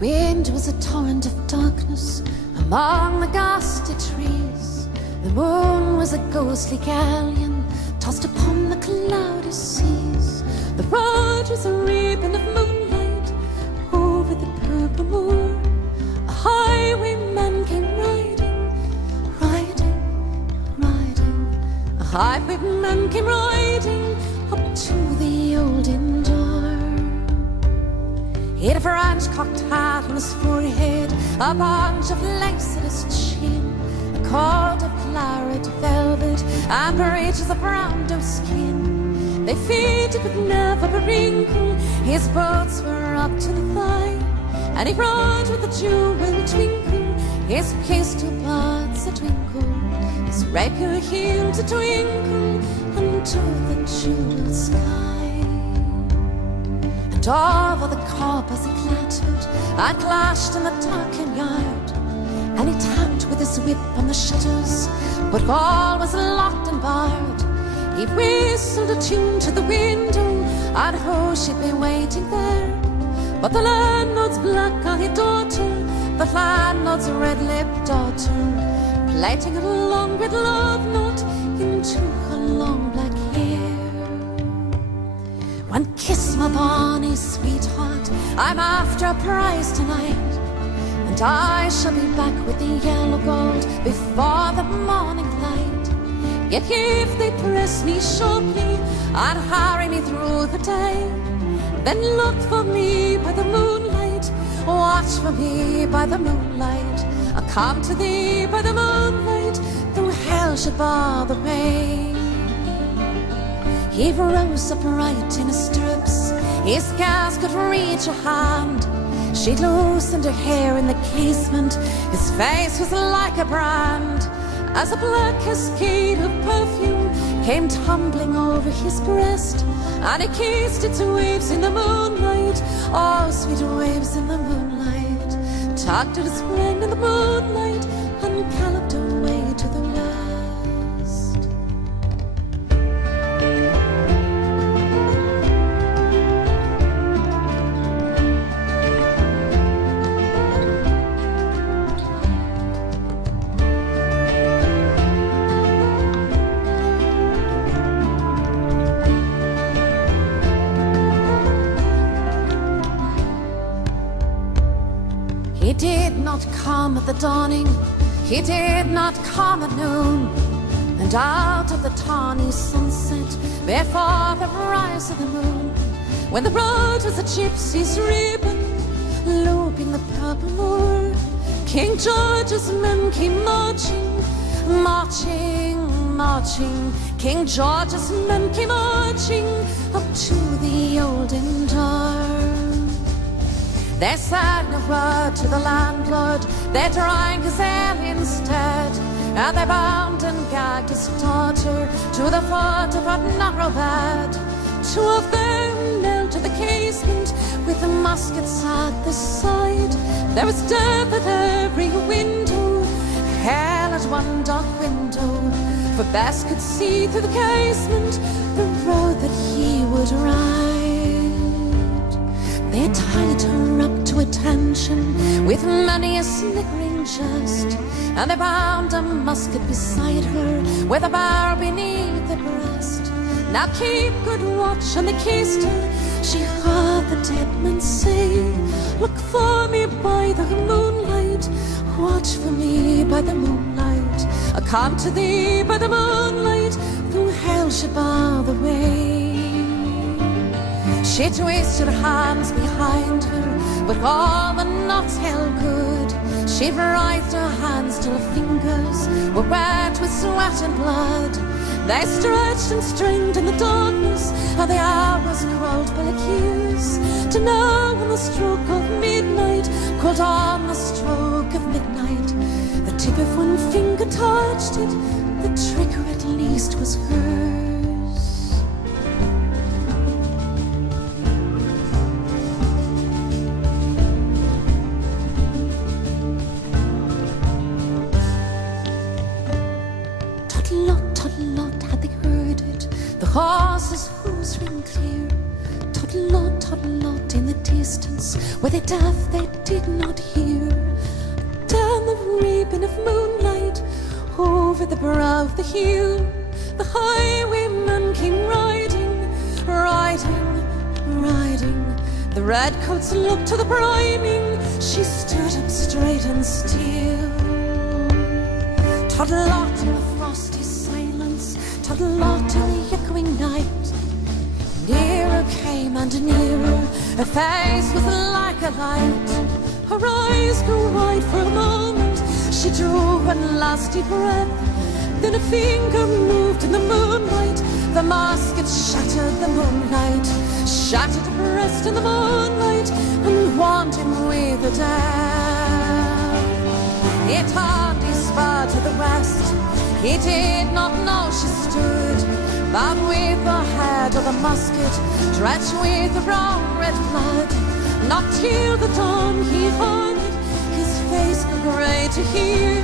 wind was a torrent of darkness among the ghastly trees. The moon was a ghostly galleon tossed upon the cloudy seas. The road was a ribbon of moonlight over the purple moor. A highwayman came riding, riding, riding. A highwayman came riding up to the old inn door. He had a French-cocked hat on his forehead, a bunch of lace at his chin, a coat of claret velvet, and breeches of brown doe skin. They fitted but never a wrinkle. His boots were up to the thigh, and he rode with a jewel twinkle, his pistol buds a twinkle, his rapier heel to twinkle unto the jeweled sky. And over the coppers he clattered and clashed in the darkened yard, and he tapped with his whip on the shutters, but all was locked and barred. He whistled a tune to the window, and who should be waiting there but the landlord's black-eyed daughter, the landlord's red-lipped daughter, plaiting a long red love knot into her long black hair. One kiss, my bonny sweetheart, I'm after a prize tonight, and I shall be back with the yellow gold before the morning light. Yet if they press me sharply and hurry me through the day, then look for me by the moonlight, watch for me by the moonlight. I'll come to thee by the moonlight, though hell should bar the way. He rose upright in his stirrups, he scarce could reach her hand. She'd loosened her hair in the casement, his face was like a brand, as a black cascade of perfume came tumbling over his breast, and he kissed its waves in the moonlight, oh sweet waves in the moonlight, talked to his friend in the moonlight, and galloped away to the west. He did not come at the dawning, he did not come at noon, and out of the tawny sunset, before the rise of the moon, when the road was a gypsy's ribbon, looping the purple moor, King George's men came marching, marching, marching. King George's men came marching up to the old inn door. They said no word to the landlord, they drank his ale instead, and they bound and gagged his daughter to the foot of a narrow bed. Two of them knelt to the casement with the muskets at the side. There was death at every window, hell at one dark window, for Bess could see through the casement the road that he would ride. They tied her up to attention with many a sniggering jest, and they bound a musket beside her with a barrel beneath the breast. Now keep good watch, and they kissed her. She heard the dead man say, look for me by the moonlight, watch for me by the moonlight. I'll come to thee by the moonlight, though hell should bar the way. She twisted her hands behind her, but all the knots held good. She writhed her hands till her fingers were wet with sweat and blood. They stretched and strained in the darkness, and the hours crawled by like years, to know when the stroke of midnight called on the stroke of midnight. The tip of one finger touched it, the trigger at least was hers. Tot-a-lot, had they heard it, the horses' hooves ring clear. Tot-a-lot in the distance Were they deaf? They did not hear. Down the ribbon of moonlight, over the brow of the hill, the highwayman came riding, riding, riding. The redcoats looked to the priming. She stood up straight and still. Toddled in the frosty silence, toddled in the echoing night. Nearer came and nearer, her face was like a light. Her eyes grew wide for a moment, she drew one last deep breath. Then a finger moved in the moonlight, the musket shattered the moonlight, shattered a breast in the moonlight, and warmed him with the death. He turned his spur to the west, he did not know she stood, but with the head of the musket, drenched with the brown red blood. Not till the dawn he heard it, his face grew grey to hear.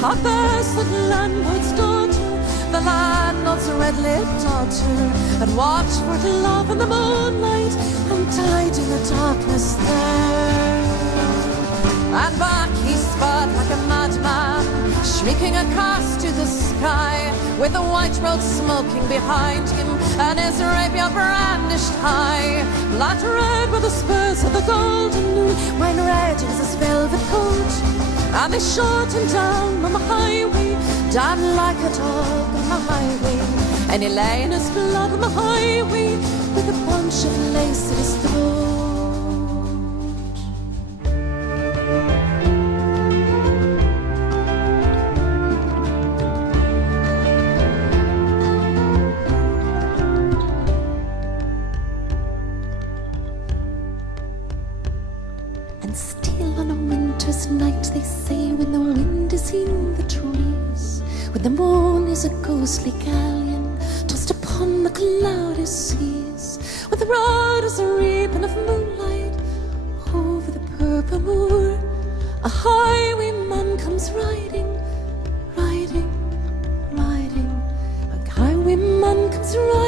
How best that landlord's daughter, the landlord's red-lipped daughter, had watched for the love in the moonlight and died in the darkness there. And back he spurred like a madman, shrieking a curse to the sky, with the white road smoking behind him and his rapier brandished high. Blood red were the spurs of the golden noon, wine red was his velvet coat. And they shot him down on the highway, down like a dog on the highway. And he lay in his blood on the highway, with a bunch of lace at his throat. And still on a winter's night, they say, when the wind is in the trees, when the moon is a ghostly galleon tossed upon the cloudy seas, when the road is a ribbon of moonlight over the purple moor, a highwayman comes riding, riding, riding. A highwayman comes riding.